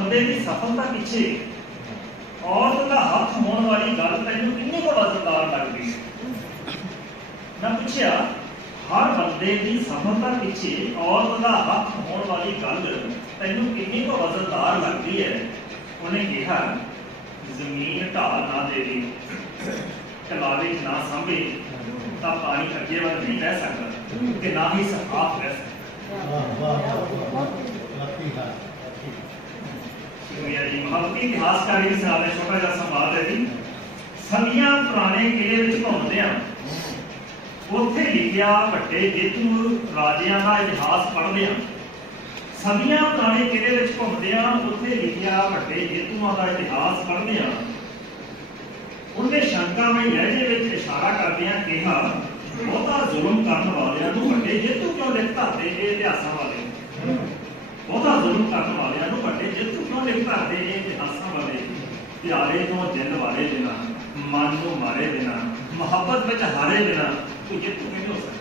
ਬੰਦੇ ਦੀ ਸਫਲਤਾ ਪਿੱਛੇ ਔਰਤ ਦਾ ਹੱਥ ਹੋਣ ਵਾਲੀ ਗੱਲ ਤੈਨੂੰ ਕਿੰਨੀ ਕੁ ਵਜ਼ਨਦਾਰ ਲੱਗਦੀ ਹੈ? ਮੈਂ ਪੁੱਛਿਆ, ਹਰ ਬੰਦੇ ਦੀ ਸਫਲਤਾ ਪਿੱਛੇ ਔਰਤ ਦਾ ਹੱਥ ਹੋਣ ਵਾਲੀ ਗੱਲ ਤੈਨੂੰ ਕਿੰਨੀ ਕੁ ਵਜ਼ਨਦਾਰ ਲੱਗਦੀ ਹੈ? ਉਹਨੇ ਕਿਹਾ, ਜ਼ਮੀਨ ਢਾਲ ਨਾ ਦੇਵੇ ਕਲਾਵੇ ਨਾ ਸਾਂਭੇ, ਤਾਂ ਪਾਣੀ ਅੱਗੇ ਵੱਲ ਨਹੀਂ ਰਹਿ ਸਕਦਾ ਤੇ ਨਾ ਹੀ ਸਾਫ਼ ਰਹਿ ਸਕਦਾ। ਸ਼ੁਕਰੀਆ ਜੀ। ਮਹਾਵਤੀ ਇਤਿਹਾਸਕਾਰੀ ਦੇ ਸਾਹਮਣੇ ਛੋਟਾ ਜਿਹਾ ਸਵਾਲ ਹੈ ਜੀ। ਸਦੀਆਂ ਪੁਰਾਣੇ ਕਿਲੇ ਵਿੱਚ ਘੁੰਮਦੇ ਆ। ਉੱਥੇ ਲਿਖਿਆ ਵੱਡੇ ਜੇਤੂ ਰਾਜਿਆਂ ਦਾ ਇਤਿਹਾਸ ਪੜ੍ਹਦੇ ਆ। ਸਦੀਆਂ ਪੁਰਾਣੇ ਕਿਲੇ ਵਿੱਚ ਘੁੰਮਦੇ ਆ, ਉੱਥੇ ਲਿਖਿਆ ਵੱਡੇ ਜੇਤੂਆਂ ਦਾ ਇਤਿਹਾਸ ਪੜ੍ਹਦੇ ਆ। ਉਹਨੇ ਸ਼ੰਕਾਮਈ ਲਹਿਜੇ ਵਿੱਚ ਇਸ਼ਾਰਾ ਕਰਦਿਆਂ ਕਿਹਾ, ਬਹੁਤਾ ਜ਼ੁਲਮ ਕਰਨ ਵਾਲਿਆਂ ਨੂੰ ਵੱਡੇ ਜੇਤੂ ਕਿਉਂ ਲਿਖ ਧਰਦੇ ਇਹ ਇਤਿਹਾਸਾਂ ਵਾਲੇ ਬਹੁਤਾ ਜ਼ੁਲਮ ਕਰਨ ਵਾਲਿਆਂ ਨੂੰ ਵੱਡੇ ਜੇਤੂ ਕਿਉਂ ਇਤਿਹਾਸਾਂ ਵਾਲੇ ਪਿਆਰੇ ਤੋਂ ਜਿੰਨ ਵਾਲੇ ਬਿਨਾ ਮਨ ਨੂੰ ਮਾਰੇ ਬਿਨਾ ਮੁਹੱਬਤ ਵਿੱਚ ਹਾਰੇ ਬਿਨਾ ਤੂੰ ਜੇਤੂ ਨਹੀਂ ਹੋ ਸਕਦਾ